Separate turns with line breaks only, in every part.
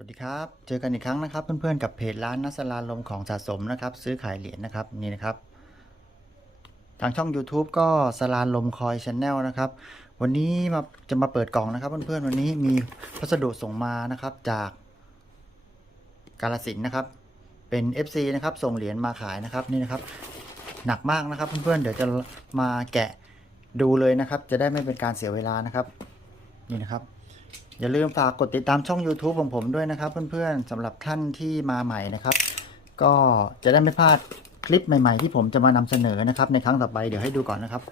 สวัสดีครับ เจอกันอีกครั้งนะครับ เพื่อนๆกับเพจร้านนัสลาลมของสะสมนะครับ ซื้อขายเหรียญนะครับนี่นะครับ ทางช่อง YouTube ก็สลาลมคอยชแนลนะครับ วันนี้มาจะมาเปิดกล่องนะครับ เพื่อนๆวันนี้มีพัสดุส่งมานะครับจากกาลสินนะครับ เป็น FC นะครับ ส่งเหรียญมาขายนะครับนี่นะครับ หนักมากนะครับ เพื่อนๆเดี๋ยวจะมาแกะดูเลยนะครับ จะได้ไม่เป็นการเสียเวลานะครับ นี่นะครับ อย่าลืมฝากกดติดตามช่อง YouTube ของผมด้วยนะครับ เพื่อนๆสำหรับท่านที่มาใหม่นะครับ ก็จะได้ไม่พลาดคลิปใหม่ๆ ที่ผมจะมานำเสนอนะครับ ในครั้งต่อไปเดี๋ยวให้ดูก่อนนะครับ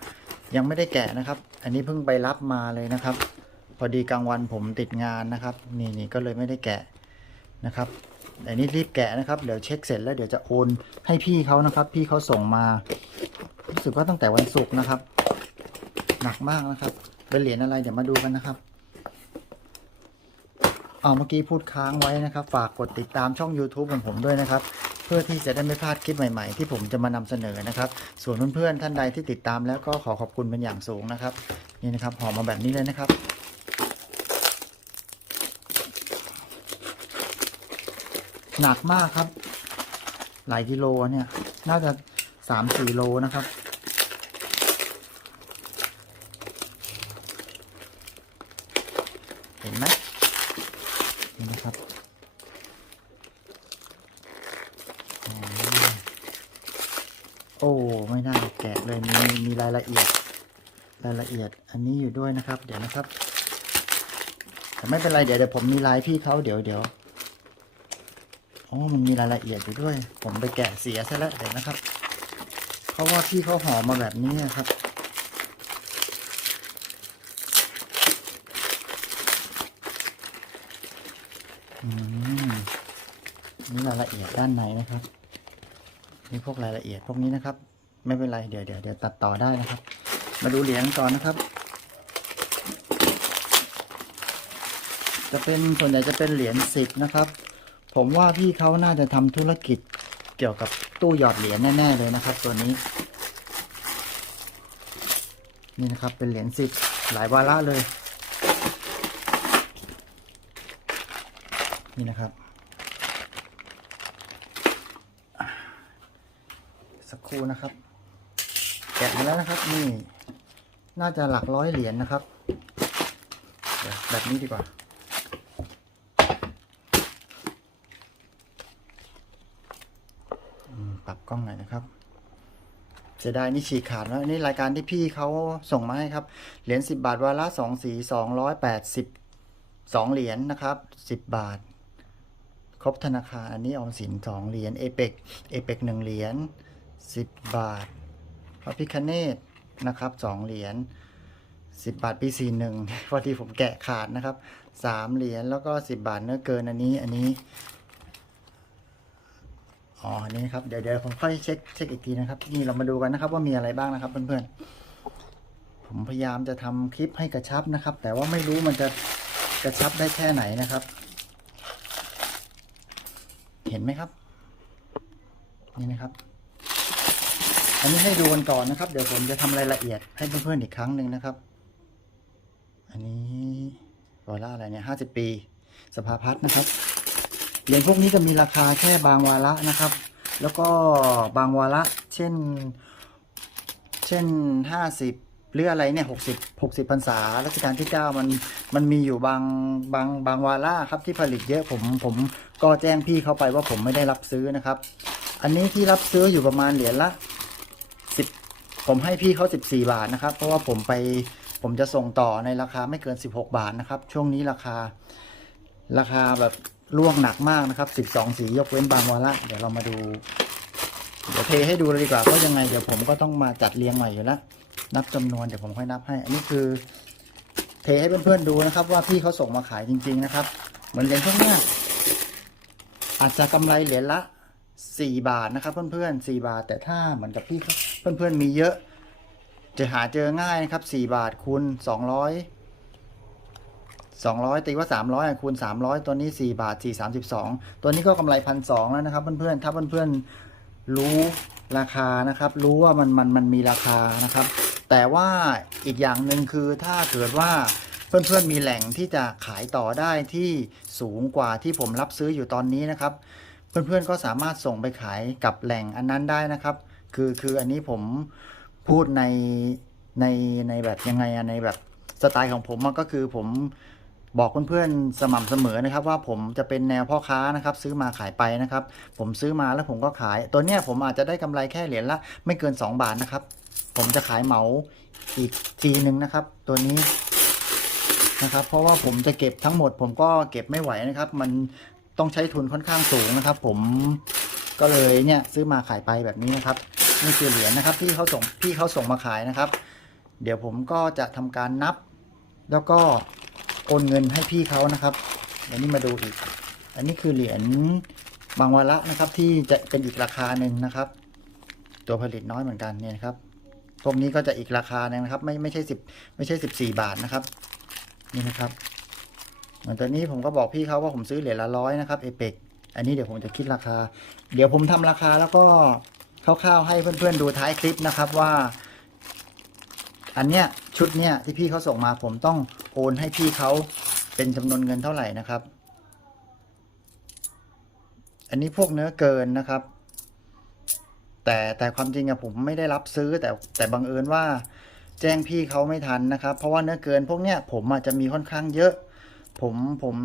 ยังไม่ได้แกะนะครับ อันนี้เพิ่งไปรับมาเลยนะครับ พอดีกลางวันผมติดงานนะครับ นี่นี่ก็เลยไม่ได้แกะนะครับอันนี้รีบแกะนะครับเดี๋ยวเช็คเสร็จแล้วเดี๋ยวจะโอนให้พี่เขานะครับ พี่เขาส่งมารู้สึกว่าตั้งแต่วันศุกร์นะครับ หนักมากนะครับเป็นเหรียญอะไรเดี๋ยวมาดูกันนะครับ เอาเมื่อกี้พูดค้างไว้นะครับ ฝากกดติดตามช่อง YouTube ของผมด้วยนะครับ เพื่อที่จะได้ไม่พลาดคลิปใหม่ๆ ที่ผมจะมานำเสนอนะครับ ส่วนเพื่อนๆท่านใดที่ติดตามแล้วก็ขอขอบคุณเป็นอย่างสูงนะครับ นี่นะครับห่อมาแบบนี้เลยนะครับหนักมากครับ หลายกิโลเนี่ย น่าจะสามสี่โลนะครับ เห็นไหมนี่นะครับอ๋อโอ้ ไม่น่าแกะเลย มีมีรายละเอียด รายละเอียด อันนี้อยู่ด้วยนะ ครับ แต่ไม่เป็นไรเดี๋ยวเดี๋ยวผมมีลายพี่เขาเดี๋ยวเดี๋ยวอ๋อมันมีรายละเอียดอยู่ด้วย ผมไปแกะเสียซะแล้วเดี๋ยวนะครับ เพราะว่าพี่เขาห่อมาแบบนี้นะครับอืมนี่รายละเอียดด้านในนะครับนี่พวกรายละเอียดพวกนี้นะครับ ไม่เป็นไรเดี๋ยวเดี๋ยวเดี๋ยวตัดต่อได้นะครับ มาดูเหรียญก่อนนะครับ จะเป็นส่วนใหญ่จะเป็นเหรียญสิบนะครับ ผมว่าพี่เขาน่าจะทำธุรกิจเกี่ยวกับตู้หยอดเหรียญแน่ ๆ เลยนะครับ ตัวนี้ นี่นะครับเป็นเหรียญสิบหลายวาระเลย นี่นะครับ สักครู่นะครับแกะมาแล้วนะครับ นี่ น่าจะหลักร้อยเหรียญนะครับแบบนี้ดีกว่า อืม ปรับกล้องหน่อยนะครับเสียดายนี่ฉีกขาดแล้วอันนี่รายการที่พี่เขาส่งมาให้ครับ เหรียญสิบบาทวาระสองสีสองร้อยแปดสิบสองเหรียญนะครับสิบบาท ครบธนาคารอันนี้ออมสินสองเหรียญเอเปกเอเปกหนึ่งเหรียญสิบบาทพระพิคเนตนะครับสองเหรียญสิบบาทปีสี่หนึ่งพอดีผมแกะขาดนะครับสามเหรียญแล้วก็สิบบาทเนื้อเกินอันนี้อันนี้ อ๋ออันนี้ครับ เดี๋ยวเดี๋ยวผมค่อยเช็คเช็คอีกทีนะครับ นี่เรามาดูกันนะครับ ว่ามีอะไรบ้างนะครับเพื่อนๆ ผมพยายามจะทำคลิปให้กระชับนะครับ แต่ว่าไม่รู้มันจะกระชับได้แค่ไหนนะครับ เห็นไหมครับ นี่นะครับ อันนี้ให้ดูกันก่อนนะครับ เดี๋ยวผมจะทำรายละเอียดให้เพื่อนๆอีกครั้งหนึ่งนะครับ อันนี้วาระอะไรเนี่ยห้าสิบปี สภาพัฒน์นะครับ เหรียญพวกนี้จะมีราคาแค่บางวาระนะครับ แล้วก็บางวาระเช่น เช่นห้าสิบหรืออะไรเนี่ยหกสิบหกสิบพรรษารัชกาลที่เก้ามันมันมีอยู่บางบางบางวาระครับที่ผลิตเยอะผมผมก็แจ้งพี่เขาไปว่าผมไม่ได้รับซื้อนะครับ อันนี้ที่รับซื้ออยู่ประมาณเหรียญละสิบผมให้พี่เขาสิบสี่บาทนะครับ เพราะว่าผมไปผมจะส่งต่อในราคาไม่เกินสิบหกบาทนะครับ ช่วงนี้ราคาราคาแบบ ล่วงหนักมากนะครับสิบสองสียกเว้นบางวาระเดี๋ยวเรามาดู เดี๋ยวเทให้ดูเลยดีกว่าเพราะยังไงเดี๋ยวผมก็ต้องมาจัดเรียงใหม่อยู่แล้วนับจำนวนเดี๋ยวผมค่อยนับให้ อันนี้คือ เทให้เพื่อนๆดูนะครับ ว่าพี่เขาส่งมาขายจริง ๆ นะครับ เหมือนเหรียญพวกนี้อาจจะกำไรเหรียญละสี่บาทนะครับ เพื่อนๆสี่บาท แต่ถ้าเหมือนกับพี่เขาเพื่อนๆมีเยอะ จะหาเจอง่ายนะครับสี่บาทคูณสองร้อย สองร้อยตีว่าสามร้อยคูณสามร้อยตัวนี้สี่บาทสี่สามสิบสองตัวนี้ก็กำไรพันสองแล้วนะครับเพื่อนๆ ถ้าเพื่อนๆ รู้ราคานะครับ รู้ว่ามันมันมันมีราคานะครับ แต่ว่าอีกอย่างหนึ่งคือถ้าเกิดว่าเพื่อนๆ มีแหล่งที่จะขายต่อได้ที่สูงกว่าที่ผมรับซื้ออยู่ตอนนี้นะครับ เพื่อนๆ ก็สามารถส่งไปขายกับแหล่งอันนั้นได้นะครับ คือคืออันนี้ผมพูดในในในแบบยังไงอะในแบบสไตล์ของผมก็คือผม บอกเพื่อนๆสม่ำเสมอนะครับ ว่าผมจะเป็นแนวพ่อค้านะครับ ซื้อมาขายไปนะครับ ผมซื้อมาแล้วผมก็ขาย ตัวเนี้ยผมอาจจะได้กำไรแค่เหรียญละไม่เกิน 2 บาทนะครับ ผมจะขายเหมาอีกทีหนึ่งนะครับ ตัวนี้นะครับ เพราะว่าผมจะเก็บทั้งหมด ผมก็เก็บไม่ไหวนะครับ มันต้องใช้ทุนค่อนข้างสูงนะครับ ผมก็เลยเนี่ยซื้อมาขายไปแบบนี้นะครับนี่คือเหรียญนะครับที่เขาส่งพี่เขาส่งมาขายนะครับ เดี๋ยวผมก็จะทำการนับ แล้วก็ โอนเงินให้พี่เขานะครับเดี๋ยวนี้มาดูอีก อันนี้คือเหรียญบางวาระนะครับ ที่จะเป็นอีกราคาหนึ่งนะครับ ตัวผลิตน้อยเหมือนกันเนี่ยครับ พวกนี้ก็จะอีกราคาหนึ่งนะครับ ไม่ไม่ใช่สิบไม่ใช่สิบสี่บาทนะครับ นี่นะครับเหมือนตอนนี้ผมก็บอกพี่เขาว่าผมซื้อเหรียญละร้อยนะครับเอเปกอันนี้เดี๋ยวผมจะคิดราคา เดี๋ยวผมทำราคาแล้วก็คร่าวๆให้เพื่อนๆดูท้ายคลิปนะครับว่า อันเนี้ยชุดเนี้ยที่พี่เขาส่งมาผมต้องโอนให้พี่เขาเป็นจำนวนเงินเท่าไหร่นะครับ อันนี้พวกเนื้อเกินนะครับ แต่แต่ความจริงอะผมไม่ได้รับซื้อแต่แต่บังเอิญว่า แจ้งพี่เขาไม่ทันนะครับ เพราะว่าเนื้อเกินพวกเนี้ยผมอาจจะมีค่อนข้างเยอะ ผมผม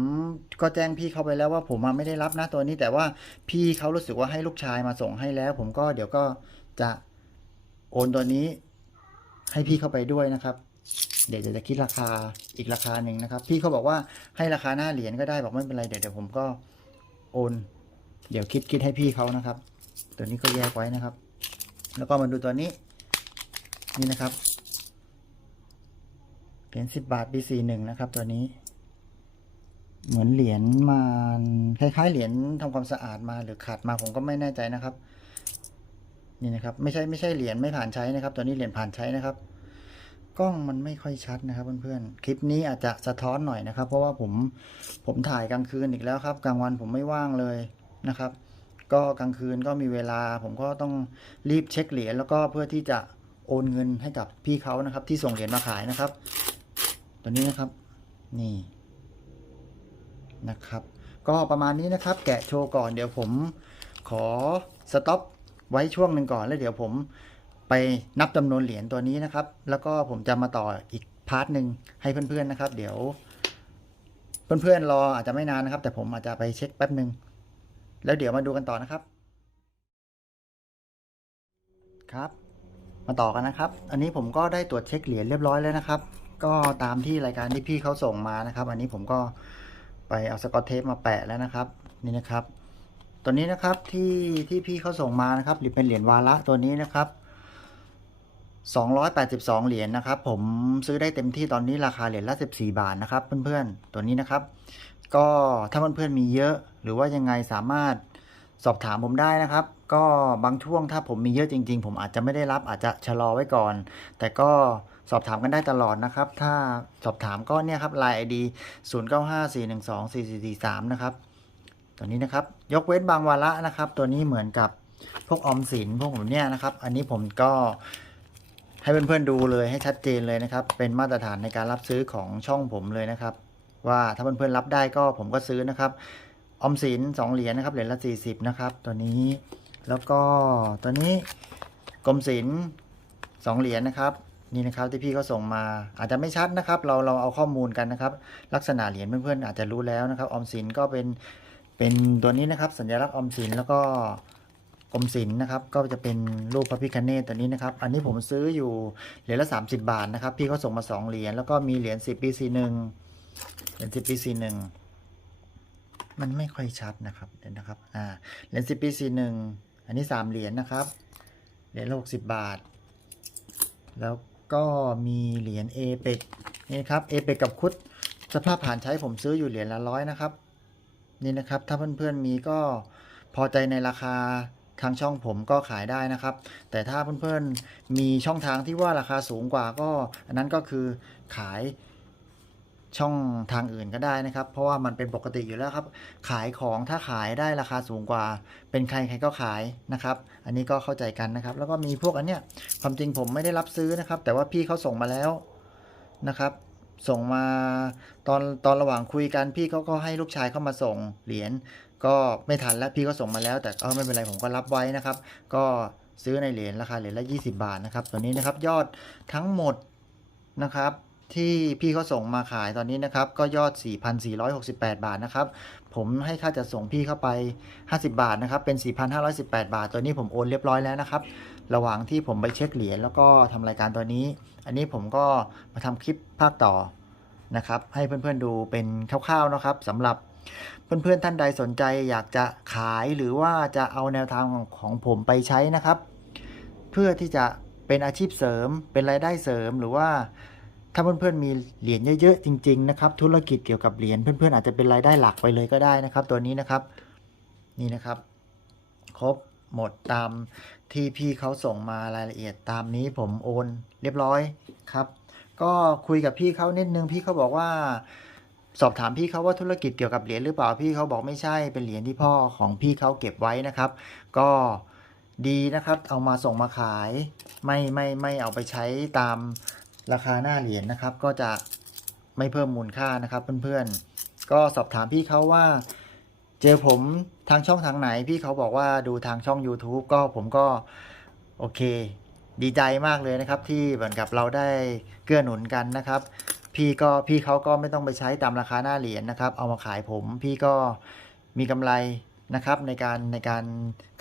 ก็แจ้งพี่เขาไปแล้วว่า ผมไม่ได้รับนะตัวนี้ แต่ว่าพี่เขารู้สึกว่าให้ลูกชายมาส่งให้แล้ว ผมก็เดี๋ยวก็จะโอนตัวนี้ ให้พี่เข้าไปด้วยนะครับ เดี๋ยวจะคิดราคาอีกราคาหนึ่งนะครับ พี่เขาบอกว่าให้ราคาหน้าเหรียญก็ได้บอกไม่เป็นไรเดี๋ยวเดี๋ยวผมก็โอน เดี๋ยวคิดคิดให้พี่เขานะครับ ตัวนี้ก็แยกไว้นะครับ แล้วก็มาดูตัวนี้ นี่นะครับเหรียญสิบบาทปีสี่หนึ่งนะครับ ตัวนี้ เหมือนเหรียญมาคล้ายๆเหรียญทำความสะอาดมาหรือขาดมาผมก็ไม่แน่ใจนะครับ นี่นะครับไม่ใช่ไม่ใช่เหรียญไม่ผ่านใช้นะครับ ตัวนี้เหรียญผ่านใช้นะครับ กล้องมันไม่ค่อยชัดนะครับเพื่อนๆคลิปนี้อาจจะสะท้อนหน่อยนะครับ เพราะว่าผมผมถ่ายกลางคืนอีกแล้วครับ กลางวันผมไม่ว่างเลยนะครับ ก็กลางคืนก็มีเวลา ผมก็ต้องรีบเช็คเหรียญแล้วก็เพื่อที่จะโอนเงินให้กับพี่เขานะครับ ที่ส่งเหรียญมาขายนะครับ ตัวนี้นะครับ นี่นะครับ ก็ประมาณนี้นะครับ แกะโชว์ก่อนเดี๋ยวผมขอสต็อป ไว้ช่วงหนึ่งก่อนแล้วเดี๋ยวผมไปนับจำนวนเหรียญตัวนี้นะครับ แล้วก็ผมจะมาต่ออีกพาร์ทหนึ่งให้เพื่อนๆนะครับ เดี๋ยว เพื่อนๆรออาจจะไม่นานนะครับ แต่ผมอาจจะไปเช็คแป๊บหนึ่งแล้วเดี๋ยวมาดูกันต่อนะครับ ครับ มาต่อกันนะครับ อันนี้ผมก็ได้ตรวจเช็คเหรียญเรียบร้อยแล้วนะครับ ก็ตามที่รายการที่พี่เขาส่งมานะครับ อันนี้ผมก็ไปเอาสกอตเทปมาแปะแล้วนะครับ นี่นะครับ ตัวนี้นะครับที่ที่พี่เขาส่งมานะครับหรือเป็นเหรียญวาระตัวนี้นะครับ282 เหรียญนะครับ ผมซื้อได้เต็มที่ตอนนี้ราคาเหรียญละ 14 บาทนะครับเพื่อนๆ ตัวนี้นะครับ ก็ถ้าเพื่อนๆมีเยอะ หรือว่ายังไงสามารถสอบถามผมได้นะครับ ก็บางช่วงถ้าผมมีเยอะจริง ๆ ผมอาจจะไม่ได้รับอาจจะชะลอไว้ก่อน แต่ก็สอบถามกันได้ตลอดนะครับ ถ้าสอบถามก็เนี่ยครับ Line ID 0954124443 นะครับ ตัวนี้นะครับ ยกเว้นบางวาระนะครับ ตัวนี้เหมือนกับพวกออมสินพวกผมเนี่ยนะครับ อันนี้ผมก็ให้เพื่อนๆดูเลยให้ชัดเจนเลยนะครับ เป็นมาตรฐานในการรับซื้อของช่องผมเลยนะครับ ว่าถ้าเพื่อนๆรับได้ก็ผมก็ซื้อนะครับออมสินสองเหรียญนะครับเหรียญละสี่สิบนะครับ ตัวนี้แล้วก็ตัวนี้กรมศิลป์สองเหรียญนะครับนี่นะครับที่พี่เขาส่งมาอาจจะไม่ชัดนะครับ เราเราเอาข้อมูลกันนะครับ ลักษณะเหรียญเพื่อนๆอาจจะรู้แล้วนะครับออมสินก็เป็น เป็นตัวนี้นะครับสัญลักษณ์อมสินแล้วก็กรมศิลป์นะครับก็จะเป็นรูปพระพิคเนตตัวนี้นะครับ อันนี้ผมซื้ออยู่เหรียญละ 30 บาทนะครับ พี่เขาส่งมา 2 เหรียญแล้วก็มีเหรียญ10ปี4 1เหรียญ10ปี4 1มันไม่ค่อยชัดนะครับเดี๋ยวนะครับอ่าเหรียญ10ปี4 1อันนี้ 3 เหรียญนะครับเหรียญละ60 บาท แล้วก็มีเหรียญเอเปกนี่ครับเอเปกกับคุดสภาพผ่านใช้ผมซื้ออยู่เหรียญละร้อยนะครับ นี่นะครับ ถ้าเพื่อนๆมีก็พอใจในราคาทางช่องผมก็ขายได้นะครับ แต่ถ้าเพื่อนๆมีช่องทางที่ว่าราคาสูงกว่าก็ อันนั้นก็คือขายช่องทางอื่นก็ได้นะครับ เพราะว่ามันเป็นปกติอยู่แล้วครับ ขายของถ้าขายได้ราคาสูงกว่า เป็นใครใครก็ขายนะครับ อันนี้ก็เข้าใจกันนะครับ แล้วก็มีพวกอันเนี้ยความจริงผมไม่ได้รับซื้อนะครับ แต่ว่าพี่เขาส่งมาแล้วนะครับ ส่งมาตอนตอนระหว่างคุยกันพี่เขาก็ให้ลูกชายเข้ามาส่งเหรียญก็ไม่ทันแล้วพี่ก็ส่งมาแล้ว แต่เออไม่เป็นไรผมก็รับไว้นะครับ ก็ซื้อในเหรียญราคาเหรียญละ 20 บาทนะครับตัวนี้นะครับยอดทั้งหมดนะครับ ที่พี่เขาส่งมาขายตอนนี้นะครับ ก็ยอด 4,468 บาทนะครับ ผมให้ค่าจัดส่งพี่เข้าไป 50 บาทนะครับ เป็น 4,518 บาท ตัวนี้ผมโอนเรียบร้อยแล้วนะครับ ระหว่างที่ผมไปเช็คเหรียญแล้วก็ทำรายการตัวนี้ อันนี้ผมก็มาทำคลิปภาคต่อนะครับ ให้เพื่อนๆดูเป็นคร่าวๆนะครับสำหรับเพื่อนๆท่านใดสนใจอยากจะขายหรือว่าจะเอาแนวทางของผมไปใช้นะครับ เพื่อที่จะเป็นอาชีพเสริมเป็นรายได้เสริมหรือว่า ถ้าเพื่อนๆมีเหรียญเยอะๆจริงๆนะครับ ธุรกิจเกี่ยวกับเหรียญเพื่อนๆอาจจะเป็นรายได้หลักไปเลยก็ได้นะครับ ตัวนี้นะครับนี่นะครับ ครบหมดตามที่พี่เขาส่งมารายละเอียดตามนี้ผมโอนเรียบร้อยครับ ก็คุยกับพี่เขานิดนึงพี่เขาบอกว่า สอบถามพี่เขาว่าธุรกิจเกี่ยวกับเหรียญหรือเปล่าพี่เขาบอกไม่ใช่เป็นเหรียญที่พ่อของพี่เขาเก็บไว้นะครับ ก็ดีนะครับ เอามาส่งมาขาย ไม่ไม่ไม่เอาไปใช้ตาม ราคาหน้าเหรียญนะครับ ก็จะไม่เพิ่มมูลค่านะครับเพื่อนๆ ก็สอบถามพี่เขาว่า เจอผมทางช่องทางไหน พี่เขาบอกว่าดูทางช่อง YouTube ก็ผมก็โอเค ดีใจมากเลยนะครับ ที่เหมือนกับเราได้เกื้อหนุนกันนะครับ พี่ก็พี่เขาก็ไม่ต้องไปใช้ตามราคาหน้าเหรียญนะครับ เอามาขายผม พี่ก็มีกำไร นะครับในการในการ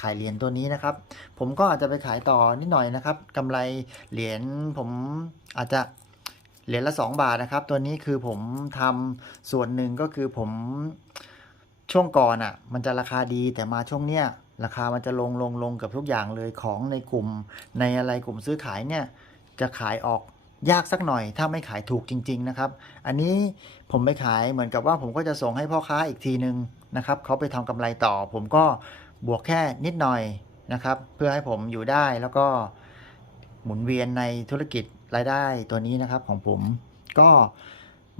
ขายเหรียญตัวนี้นะครับ ผมก็อาจจะไปขายต่อนิดหน่อยนะครับกำไรเหรียญผมอาจจะเหรียญละ 2 บาทนะครับ ตัวนี้คือผมทำส่วนหนึ่งก็คือผมช่วงก่อนอะ มันจะราคาดีแต่มาช่วงเนี้ยราคามันจะลงลงลงกับทุกอย่างเลยของในกลุ่ม ในอะไรกลุ่มซื้อขายเนี่ยจะขายออกยากสักหน่อย ถ้าไม่ขายถูกจริง ๆ นะครับ อันนี้ผมไปขายเหมือนกับว่าผมก็จะส่งให้พ่อค้าอีกทีนึง นะครับเขาไปทำกำไรต่อ ผมก็บวกแค่นิดหน่อยนะครับ เพื่อให้ผมอยู่ได้แล้วก็หมุนเวียนในธุรกิจรายได้ตัวนี้นะครับของผมก็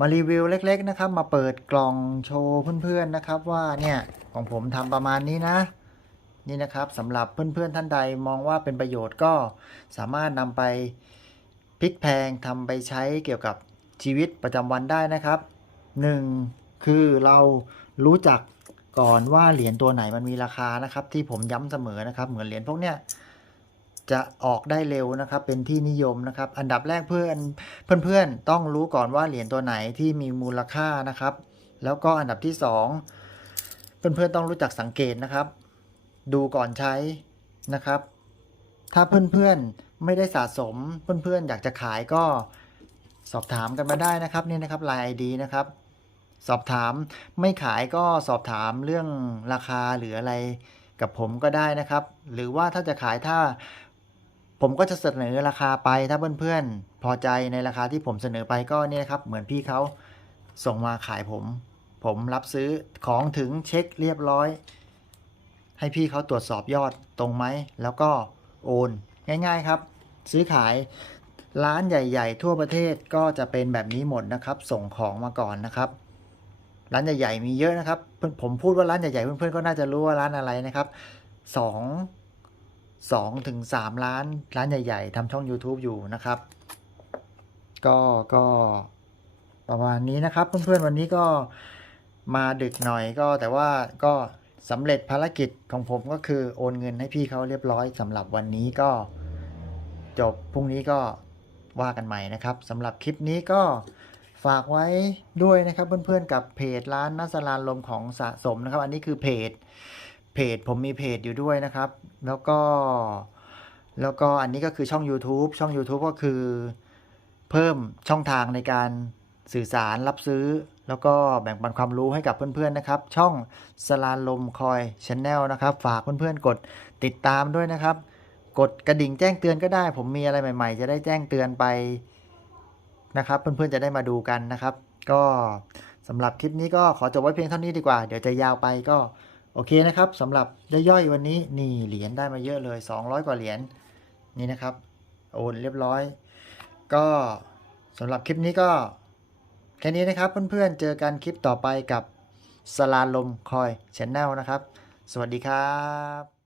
มารีวิวเล็ก ๆ นะครับ มาเปิดกล่องโชว์เพื่อนๆนะครับ ว่าเนี่ยของผมทำประมาณนี้นะ นี่นะครับสำหรับเพื่อนๆท่านใดมองว่าเป็นประโยชน์ก็สามารถนำไปพลิกแพงทำไปใช้เกี่ยวกับชีวิตประจำวันได้นะครับหนึ่งคือเรารู้จัก ก่อนว่าเหรียญตัวไหนมันมีราคานะครับ ที่ผมย้ำเสมอนะครับ เหมือนเหรียญพวกเนี้ยจะออกได้เร็วนะครับ เป็นที่นิยมนะครับ อันดับแรกเพื่อนเพื่อนๆต้องรู้ก่อนว่าเหรียญตัวไหนที่มีมูลค่านะครับ แล้วก็อันดับที่สองเพื่อนๆต้องรู้จักสังเกตนะครับ ดูก่อนใช้นะครับ ถ้าเพื่อนๆไม่ได้สะสมเพื่อนๆอยากจะขายก็สอบถามกันมาได้นะครับนี่นะครับ Line ID นะครับ สอบถามไม่ขายก็สอบถามเรื่องราคาหรืออะไรกับผมก็ได้นะครับ หรือว่าถ้าจะขายถ้าผมก็จะเสนอราคาไปถ้าเพื่อนๆ พอใจในราคาที่ผมเสนอไปก็เนี่ยครับ เหมือนพี่เขาส่งมาขายผม ผมรับซื้อของถึงเช็คเรียบร้อย ให้พี่เขาตรวจสอบยอดตรงไหม แล้วก็โอนง่ายๆครับ ซื้อขายร้านใหญ่ ๆ ทั่วประเทศก็จะเป็นแบบนี้หมดนะครับ ส่งของมาก่อนนะครับ ร้านใหญ่ๆมีเยอะนะครับ ผมพูดว่าร้านใหญ่ๆเพื่อนๆก็น่าจะรู้ว่าร้านอะไรนะครับสองสองถึงสามร้านร้านใหญ่ ๆทำช่อง YouTube อยู่นะครับ ก็ก็ประมาณนี้นะครับ เพื่อนๆวันนี้ก็มาดึกหน่อยก็แต่ว่าก็สำเร็จภารกิจของผมก็คือโอนเงินให้พี่เขาเรียบร้อยสำหรับวันนี้ก็จบพรุ่งนี้ก็ว่ากันใหม่นะครับสำหรับคลิปนี้ก็ ฝากไว้ด้วยนะครับเพื่อนๆกับเพจร้านนัสลานลมของสะสมนะครับ อันนี้คือเพจเพจผมมีเพจอยู่ด้วยนะครับ แล้วก็ แล้วก็อันนี้ก็คือช่อง YouTube ช่อง YouTube ก็คือ เพิ่มช่องทางในการสื่อสารรับซื้อ แล้วก็แบ่งปันความรู้ให้กับเพื่อนๆนะครับ ช่องสลานลมคอยชแนลนะครับ ฝากเพื่อนๆกดติดตามด้วยนะครับ กดกระดิ่งแจ้งเตือนก็ได้ ผมมีอะไรใหม่ ๆ จะได้แจ้งเตือนไป นะครับ เพื่อนๆจะได้มาดูกันนะครับ ก็สำหรับคลิปนี้ก็ขอจบไว้เพียงเท่านี้ดีกว่า เดี๋ยวจะยาวไปก็โอเคนะครับสำหรับย่อยๆวันนี้นี่เหรียญได้มาเยอะเลย 200 กว่าเหรียญนี่นะครับโอนเรียบร้อย ก็สำหรับคลิปนี้ก็แค่นี้นะครับเพื่อนๆเจอกันคลิปต่อไปกับสลาลมคอยชแนลนะครับ สวัสดีครับ